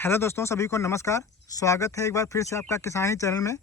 Hello दोस्तों, सभी को नमस्कार। स्वागत है एक बार फिर से आपका किसानी चैनल में।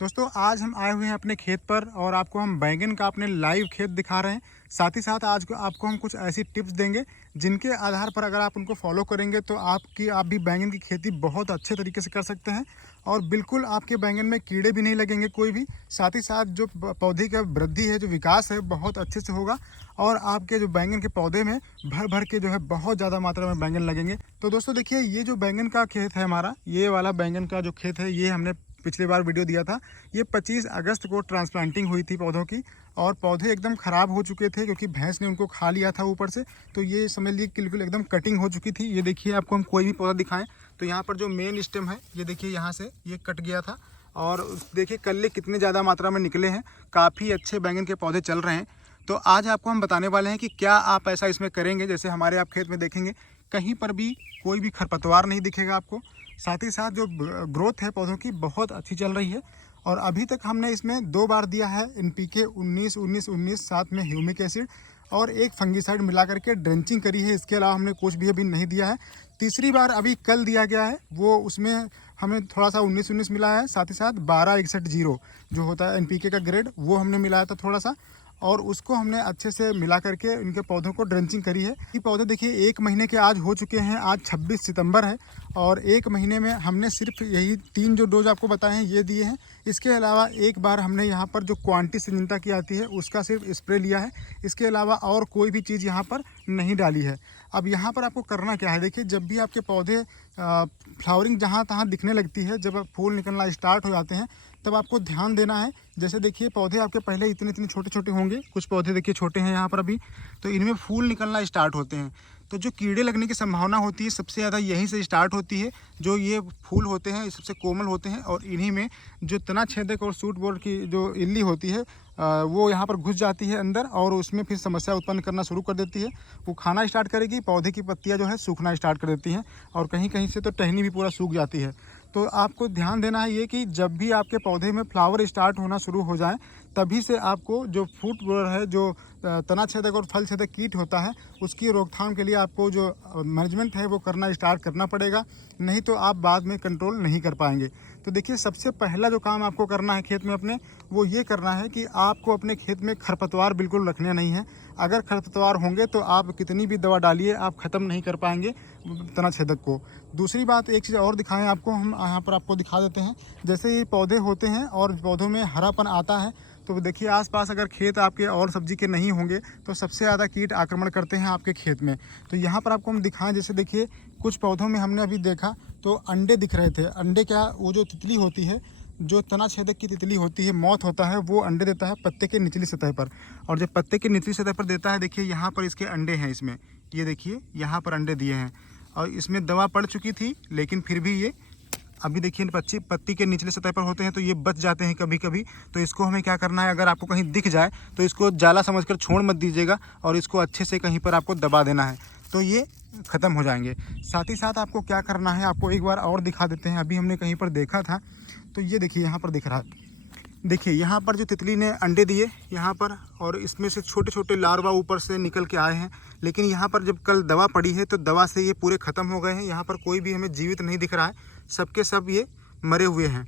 दोस्तों, आज हम आए हुए हैं अपने खेत पर और आपको हम बैंगन का अपने लाइव खेत दिखा रहे हैं। साथ ही साथ आज को आपको हम कुछ ऐसी टिप्स देंगे जिनके आधार पर अगर आप उनको फॉलो करेंगे तो आप भी बैंगन की खेती बहुत अच्छे तरीके से कर सकते हैं और बिल्कुल आपके बैंगन में कीड़े भी नहीं लगेंगे कोई भी। साथ ही साथ जो पौधे का वृद्धि है, जो विकास है, बहुत अच्छे से होगा और आपके जो बैंगन के पौधे में भर भर के जो है बहुत ज़्यादा मात्रा में बैंगन लगेंगे। तो दोस्तों देखिए, ये जो बैंगन का खेत है हमारा, ये वाला बैंगन का जो खेत है, ये हमने पिछली बार वीडियो दिया था। ये 25 अगस्त को ट्रांसप्लांटिंग हुई थी पौधों की और पौधे एकदम ख़राब हो चुके थे क्योंकि भैंस ने उनको खा लिया था ऊपर से। तो ये समझ लीजिए बिल्कुल एकदम कटिंग हो चुकी थी। ये देखिए, आपको हम कोई भी पौधा दिखाएं तो यहाँ पर जो मेन स्टेम है, ये देखिए यहाँ से ये कट गया था और देखिए कल्ले कितने ज़्यादा मात्रा में निकले हैं। काफ़ी अच्छे बैंगन के पौधे चल रहे हैं। तो आज आपको हम बताने वाले हैं कि क्या आप ऐसा इसमें करेंगे। जैसे हमारे आप खेत में देखेंगे, कहीं पर भी कोई भी खरपतवार नहीं दिखेगा आपको। साथ ही साथ जो ग्रोथ है पौधों की बहुत अच्छी चल रही है और अभी तक हमने इसमें 2 बार दिया है NPK 19-19-19, साथ में ह्यूमिक एसिड और एक फंगीसाइड मिला करके ड्रेंचिंग करी है। इसके अलावा हमने कुछ भी अभी नहीं दिया है। तीसरी बार अभी कल दिया गया है, वो उसमें हमें थोड़ा सा 19-19 मिला है। साथ ही साथ 12-61-0 जो होता है NPK का ग्रेड, वो हमने मिलाया था थोड़ा सा और उसको हमने अच्छे से मिला करके इनके पौधों को ड्रेंचिंग करी है। ये पौधे देखिए 1 महीने के आज हो चुके हैं। आज 26 सितंबर है और 1 महीने में हमने सिर्फ यही 3 जो डोज आपको बताए हैं ये दिए हैं। इसके अलावा एक बार हमने यहाँ पर जो क्वांटी सिंजिंटा की आती है उसका सिर्फ स्प्रे लिया है। इसके अलावा और कोई भी चीज़ यहाँ पर नहीं डाली है। अब यहाँ पर आपको करना क्या है, देखिए जब भी आपके पौधे फ्लावरिंग जहाँ तहाँ दिखने लगती है, जब फूल निकलना स्टार्ट हो जाते हैं, तब आपको ध्यान देना है। जैसे देखिए पौधे आपके पहले इतने इतने छोटे छोटे होंगे, कुछ पौधे देखिए छोटे हैं यहाँ पर अभी, तो इनमें फूल निकलना स्टार्ट होते हैं। तो जो कीड़े लगने की संभावना होती है सबसे ज़्यादा यहीं से स्टार्ट होती है। जो ये फूल होते हैं सबसे कोमल होते हैं और इन्हीं में जो तना छेदक और सूट बोर्ड की जो इल्ली होती है वो यहाँ पर घुस जाती है अंदर और उसमें फिर समस्या उत्पन्न करना शुरू कर देती है। वो खाना स्टार्ट करेगी, पौधे की पत्तियाँ जो है सूखना स्टार्ट कर देती हैं और कहीं कहीं से तो टहनी भी पूरा सूख जाती है। तो आपको ध्यान देना है ये कि जब भी आपके पौधे में फ्लावर स्टार्ट होना शुरू हो जाए तभी से आपको जो फूट बोरर है, जो तना छेदक और फल छेदक कीट होता है, उसकी रोकथाम के लिए आपको जो मैनेजमेंट है वो करना स्टार्ट करना पड़ेगा। नहीं तो आप बाद में कंट्रोल नहीं कर पाएंगे। तो देखिए, सबसे पहला जो काम आपको करना है खेत में अपने, वो ये करना है कि आपको अपने खेत में खरपतवार बिल्कुल रखने नहीं है। अगर खरपतवार होंगे तो आप कितनी भी दवा डालिए, आप ख़त्म नहीं कर पाएंगे तना छेदक को। दूसरी बात, एक चीज़ और दिखाएं आपको, हम यहाँ पर आपको दिखा देते हैं। जैसे ये पौधे होते हैं और पौधों में हरापन आता है, तो देखिए आसपास अगर खेत आपके और सब्जी के नहीं होंगे तो सबसे ज़्यादा कीट आक्रमण करते हैं आपके खेत में। तो यहाँ पर आपको हम दिखाएं, जैसे देखिए कुछ पौधों में हमने अभी देखा तो अंडे दिख रहे थे। अंडे क्या, वो जो तितली होती है, जो तना छेदक की तितली होती है, मौत होता है, वो अंडे देता है पत्ते के निचली सतह पर। और जब पत्ते की निचली सतह पर देता है, देखिए यहाँ पर इसके अंडे हैं। इसमें ये देखिए यहाँ पर अंडे दिए हैं और इसमें दवा पड़ चुकी थी, लेकिन फिर भी ये अभी देखिए पत्ती के निचले सतह पर होते हैं तो ये बच जाते हैं कभी कभी। तो इसको हमें क्या करना है, अगर आपको कहीं दिख जाए तो इसको जाला समझकर छोड़ मत दीजिएगा और इसको अच्छे से कहीं पर आपको दबा देना है, तो ये ख़त्म हो जाएंगे। साथ ही साथ आपको क्या करना है, आपको एक बार और दिखा देते हैं। अभी हमने कहीं पर देखा था तो ये देखिए यहाँ पर दिख रहा है। देखिए यहाँ पर जो तितली ने अंडे दिए यहाँ पर, और इसमें से छोटे छोटे लार्वा ऊपर से निकल के आए हैं। लेकिन यहाँ पर जब कल दवा पड़ी है तो दवा से ये पूरे ख़त्म हो गए हैं। यहाँ पर कोई भी हमें जीवित नहीं दिख रहा है, सबके सब ये मरे हुए हैं।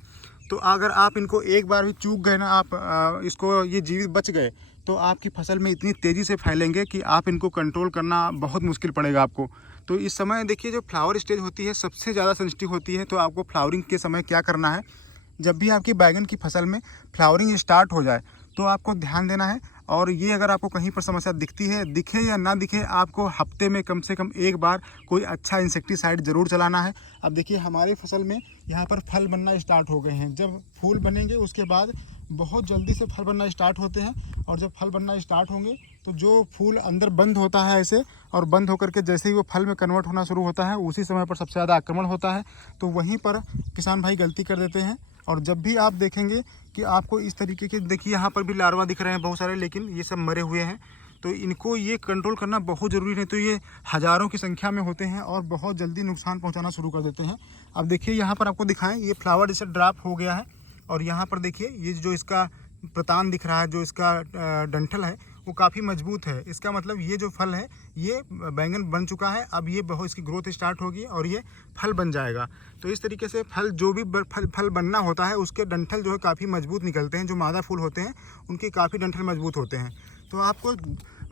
तो अगर आप इनको एक बार भी चूक गए ना, आप इसको ये जीवित बच गए, तो आपकी फसल में इतनी तेज़ी से फैलेंगे कि आप इनको कंट्रोल करना बहुत मुश्किल पड़ेगा आपको। तो इस समय देखिए जो फ्लावर स्टेज होती है सबसे ज़्यादा सेंसिटिव होती है। तो आपको फ्लावरिंग के समय क्या करना है, जब भी आपकी बैगन की फसल में फ्लावरिंग स्टार्ट हो जाए तो आपको ध्यान देना है। और ये अगर आपको कहीं पर समस्या दिखती है, दिखे या ना दिखे, आपको हफ्ते में कम से कम एक बार कोई अच्छा इंसेक्टिसाइड ज़रूर चलाना है। अब देखिए हमारे फसल में यहाँ पर फल बनना स्टार्ट हो गए हैं। जब फूल बनेंगे उसके बाद बहुत जल्दी से फल बनना स्टार्ट होते हैं और जब फल बनना स्टार्ट होंगे तो जो फूल अंदर बंद होता है ऐसे, और बंद होकर के जैसे ही वो फल में कन्वर्ट होना शुरू होता है, उसी समय पर सबसे ज़्यादा आक्रमण होता है। तो वहीं पर किसान भाई गलती कर देते हैं। और जब भी आप देखेंगे कि आपको इस तरीके के, देखिए यहाँ पर भी लार्वा दिख रहे हैं बहुत सारे, लेकिन ये सब मरे हुए हैं। तो इनको ये कंट्रोल करना बहुत ज़रूरी है। तो ये हज़ारों की संख्या में होते हैं और बहुत जल्दी नुकसान पहुंचाना शुरू कर देते हैं। अब देखिए यहाँ पर आपको दिखाएं, ये फ्लावर जैसे ड्राप हो गया है और यहाँ पर देखिए ये जो इसका प्रतान दिख रहा है, जो इसका डंठल है, वो काफ़ी मजबूत है। इसका मतलब ये जो फल है ये बैंगन बन चुका है, अब ये बहुत इसकी ग्रोथ स्टार्ट होगी और ये फल बन जाएगा। तो इस तरीके से फल जो भी फल बनना होता है उसके डंठल जो है काफ़ी मजबूत निकलते हैं। जो मादा फूल होते हैं उनके काफ़ी डंठल मजबूत होते हैं। तो आपको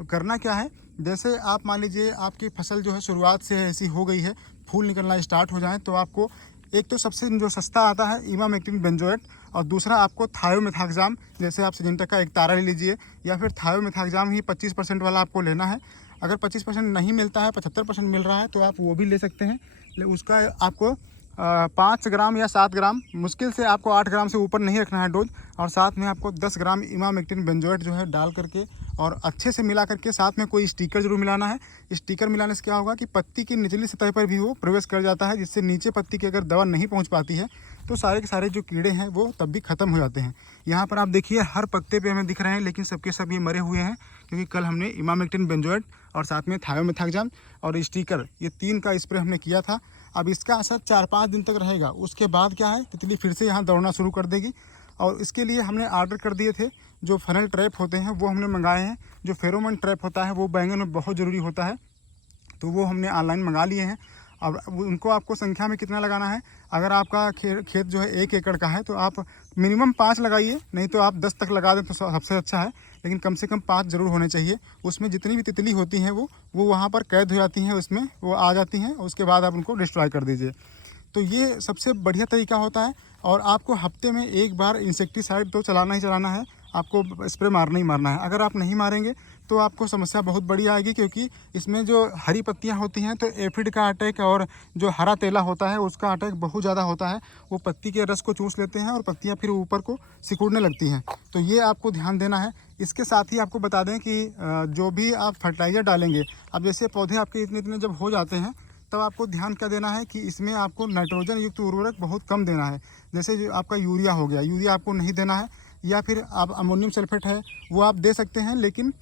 करना क्या है, जैसे आप मान लीजिए आपकी फसल जो है शुरुआत से ऐसी हो गई है, फूल निकलना स्टार्ट हो जाए, तो आपको एक तो सबसे जो सस्ता आता है इमामेक्टिन बेंजोएट, और दूसरा आपको थायोमेथाक्साम, जैसे आप सिजेंटा का एक तारा ले लीजिए, या फिर थायोमेथाक्साम ही 25% वाला आपको लेना है। अगर 25% नहीं मिलता है, 75% मिल रहा है, तो आप वो भी ले सकते हैं। उसका आपको 5 ग्राम या 7 ग्राम, मुश्किल से आपको 8 ग्राम से ऊपर नहीं रखना है डोज, और साथ में आपको 10 ग्राम इमामेक्टिन बेंजोएट जो है डाल करके और अच्छे से मिला करके साथ में कोई स्टिकर जरूर मिलाना है। स्टिकर मिलाने से क्या होगा कि पत्ती की निचली सतह पर भी वो प्रवेश कर जाता है, जिससे नीचे पत्ती की अगर दवा नहीं पहुंच पाती है तो सारे के सारे जो कीड़े हैं वो तब भी ख़त्म हो जाते हैं। यहाँ पर आप देखिए हर पत्ते पे हमें दिख रहे हैं, लेकिन सबके सब ये मरे हुए हैं, क्योंकि कल हमने इमामेक्टिन बेंजोएट और साथ में थायोमेथाक्साम और स्टिकर, ये 3 का स्प्रे हमने किया था। अब इसका असर 4-5 दिन तक रहेगा। उसके बाद क्या है, तितली फिर से यहाँ दौड़ना शुरू कर देगी, और इसके लिए हमने ऑर्डर कर दिए थे जो फनल ट्रैप होते हैं वो हमने मंगाए हैं। जो फेरोमोन ट्रैप होता है वो बैंगन में बहुत ज़रूरी होता है, तो वो हमने ऑनलाइन मंगा लिए हैं। अब उनको आपको संख्या में कितना लगाना है, अगर आपका खेत जो है 1 एकड़ का है तो आप मिनिमम 5 लगाइए, नहीं तो आप 10 तक लगा दें तो सबसे अच्छा है, लेकिन कम से कम 5 ज़रूर होने चाहिए। उसमें जितनी भी तितली होती हैं वो वहाँ पर कैद हो जाती हैं, उसमें वो आ जाती हैं, उसके बाद आप उनको डिस्ट्रॉय कर दीजिए। तो ये सबसे बढ़िया तरीका होता है। और आपको हफ्ते में 1 बार इंसेक्टिसाइड तो चलाना ही चलाना है, आपको स्प्रे मारना ही मारना है। अगर आप नहीं मारेंगे तो आपको समस्या बहुत बड़ी आएगी, क्योंकि इसमें जो हरी पत्तियां होती हैं तो एफिड का अटैक और जो हरा तेला होता है उसका अटैक बहुत ज़्यादा होता है। वो पत्ती के रस को चूस लेते हैं और पत्तियां फिर ऊपर को सिकुड़ने लगती हैं, तो ये आपको ध्यान देना है। इसके साथ ही आपको बता दें कि जो भी आप फर्टिलाइज़र डालेंगे, अब जैसे पौधे आपके इतने इतने जब हो जाते हैं तब आपको ध्यान क्या देना है कि इसमें आपको नाइट्रोजन युक्त उर्वरक बहुत कम देना है। जैसे जो आपका यूरिया हो गया, यूरिया आपको नहीं देना है, या फिर आप अमोनियम सल्फेट है वो आप दे सकते हैं, लेकिन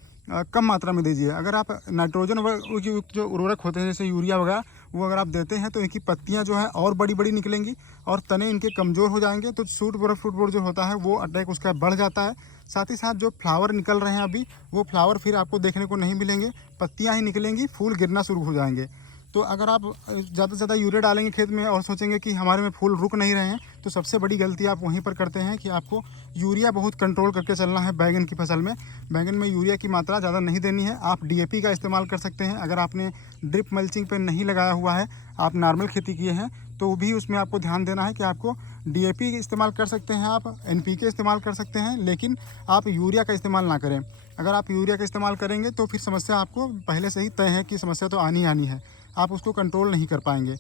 कम मात्रा में दीजिए। अगर आप नाइट्रोजन युक्त जो उर्वरक होते हैं जैसे यूरिया वगैरह, वो अगर आप देते हैं तो इनकी पत्तियां जो है और बड़ी बड़ी निकलेंगी और तने इनके कमज़ोर हो जाएंगे, तो सूट बोर फुट बोर जो होता है वो अटैक उसका बढ़ जाता है। साथ ही साथ जो फ्लावर निकल रहे हैं अभी, वो फ्लावर फिर आपको देखने को नहीं मिलेंगे, पत्तियाँ ही निकलेंगी, फूल गिरना शुरू हो जाएंगे। तो अगर आप ज़्यादा से ज़्यादा यूरिया डालेंगे खेत में और सोचेंगे कि हमारे में फूल रुक नहीं रहे हैं, तो सबसे बड़ी गलती आप वहीं पर करते हैं कि आपको यूरिया बहुत कंट्रोल करके चलना है। बैगन की फसल में, बैगन में यूरिया की मात्रा ज़्यादा नहीं देनी है। आप डीएपी का इस्तेमाल कर सकते हैं। अगर आपने ड्रिप मल्चिंग पे नहीं लगाया हुआ है, आप नॉर्मल खेती किए हैं, तो भी उसमें आपको ध्यान देना है कि आपको डीएपी इस्तेमाल कर सकते हैं, आप एनपीके इस्तेमाल कर सकते हैं, लेकिन आप यूरिया का इस्तेमाल ना करें। अगर आप यूरिया का इस्तेमाल करेंगे तो फिर समस्या आपको पहले से ही तय है कि समस्या तो आनी आनी है, आप उसको कंट्रोल नहीं कर पाएंगे।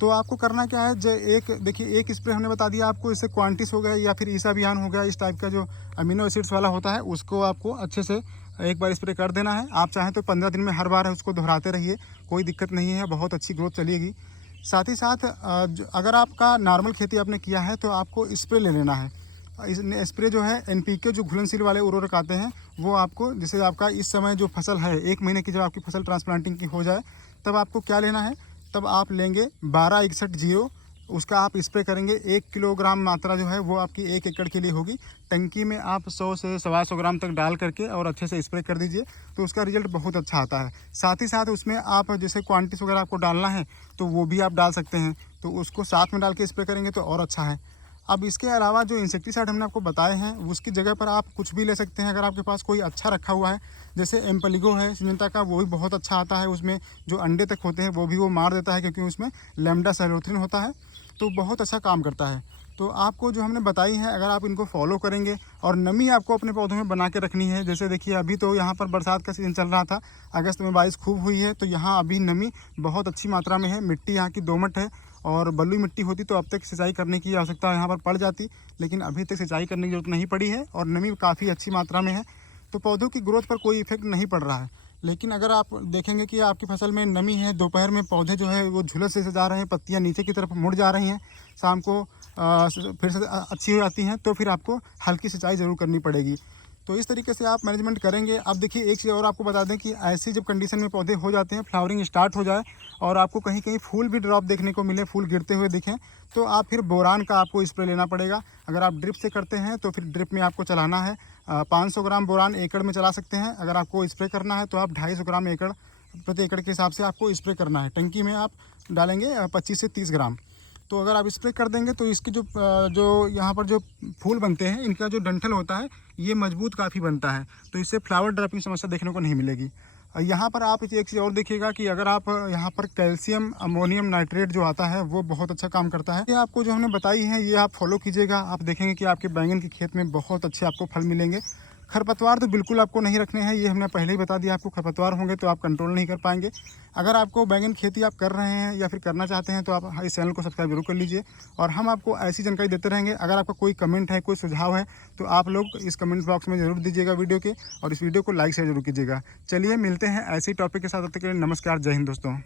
तो आपको करना क्या है, जो देखिए एक स्प्रे हमने बता दिया आपको, इससे क्वांटिस हो गया या फिर ईसा अभियान हो गया, इस टाइप का जो अमीनो एसिड्स वाला होता है उसको आपको अच्छे से एक बार स्प्रे कर देना है। आप चाहें तो 15 दिन में हर बार उसको दोहराते रहिए, कोई दिक्कत नहीं है, बहुत अच्छी ग्रोथ चलेगी। साथ ही साथ अगर आपका नॉर्मल खेती आपने किया है तो आपको स्प्रे ले लेना है। इस स्प्रे जो है एनपीके जो घुलनशील वाले उर्वरक आते हैं वो आपको, जैसे आपका इस समय जो फसल है 1 महीने की, जब आपकी फसल ट्रांसप्लांटिंग की हो जाए तब आपको क्या लेना है, तब आप लेंगे 1261-0, उसका आप स्प्रे करेंगे। 1 किलोग्राम मात्रा जो है वो आपकी 1 एकड़ के लिए होगी। टंकी में आप 100 से 125 ग्राम तक डाल करके और अच्छे से स्प्रे कर दीजिए, तो उसका रिजल्ट बहुत अच्छा आता है। साथ ही साथ उसमें आप जैसे क्वांटिस वगैरह आपको डालना है तो वो भी आप डाल सकते हैं, तो उसको साथ में डाल के स्प्रे करेंगे तो और अच्छा है। अब इसके अलावा जो इंसेक्टिसाइड हमने आपको बताए हैं उसकी जगह पर आप कुछ भी ले सकते हैं। अगर आपके पास कोई अच्छा रखा हुआ है, जैसे एम्पलिगो है सिजेंटा का, वो भी बहुत अच्छा आता है, उसमें जो अंडे तक होते हैं वो भी वो मार देता है, क्योंकि उसमें लैम्डा साइलोथ्रिन होता है, तो बहुत अच्छा काम करता है। तो आपको जो हमने बताई है, अगर आप इनको फॉलो करेंगे, और नमी आपको अपने पौधों में बना के रखनी है। जैसे देखिए अभी तो यहाँ पर बरसात का सीज़न चल रहा था, अगस्त में बारिश खूब हुई है, तो यहाँ अभी नमी बहुत अच्छी मात्रा में है। मिट्टी यहाँ की दोमट है, और बलुई मिट्टी होती तो अब तक सिंचाई करने की आवश्यकता यहाँ पर पड़ जाती, लेकिन अभी तक सिंचाई करने की जरूरत नहीं पड़ी है और नमी काफ़ी अच्छी मात्रा में है, तो पौधों की ग्रोथ पर कोई इफेक्ट नहीं पड़ रहा है। लेकिन अगर आप देखेंगे कि आपकी फसल में नमी है, दोपहर में पौधे जो है वो झुलस से जा रहे हैं, पत्तियां नीचे की तरफ मुड़ जा रही हैं, शाम को फिर से अच्छी हो जाती हैं, तो फिर आपको हल्की सिंचाई ज़रूर करनी पड़ेगी। तो इस तरीके से आप मैनेजमेंट करेंगे। अब देखिए एक चीज़ और आपको बता दें कि ऐसी जब कंडीशन में पौधे हो जाते हैं, फ्लावरिंग स्टार्ट हो जाए और आपको कहीं कहीं फूल भी ड्रॉप देखने को मिले, फूल गिरते हुए दिखें, तो आप फिर बोरान का आपको स्प्रे लेना पड़ेगा। अगर आप ड्रिप से करते हैं तो फिर ड्रिप में आपको चलाना है 500 ग्राम बोरान एकड़ में चला सकते हैं। अगर आपको स्प्रे करना है तो आप 250 ग्राम प्रति एकड़ के हिसाब से आपको स्प्रे करना है। टंकी में आप डालेंगे 25 से 30 ग्राम। तो अगर आप स्प्रे कर देंगे तो इसकी जो यहाँ पर जो फूल बनते हैं, इनका जो डंठल होता है ये मजबूत काफ़ी बनता है, तो इससे फ्लावर ड्रॉपिंग समस्या देखने को नहीं मिलेगी। यहाँ पर आप एक चीज़ और देखिएगा कि अगर आप यहाँ पर कैल्शियम अमोनियम नाइट्रेट जो आता है वो बहुत अच्छा काम करता है। ये आपको जो हमने बताई है ये आप फॉलो कीजिएगा, आप देखेंगे कि आपके बैंगन के खेत में बहुत अच्छे आपको फल मिलेंगे। खरपतवार तो बिल्कुल आपको नहीं रखने हैं, ये हमने पहले ही बता दिया आपको। खरपतवार होंगे तो आप कंट्रोल नहीं कर पाएंगे। अगर आपको बैंगन खेती आप कर रहे हैं या फिर करना चाहते हैं तो आप इस चैनल को सब्सक्राइब जरूर कर लीजिए और हम आपको ऐसी जानकारी देते रहेंगे। अगर आपका कोई कमेंट है, कोई सुझाव है तो आप लोग इस कमेंट बॉक्स में ज़रूर दीजिएगा वीडियो के, और इस वीडियो को लाइक शेयर जरूर कीजिएगा। चलिए मिलते हैं ऐसे टॉपिक के साथ, तब तक के लिए नमस्कार, जय हिंद दोस्तों।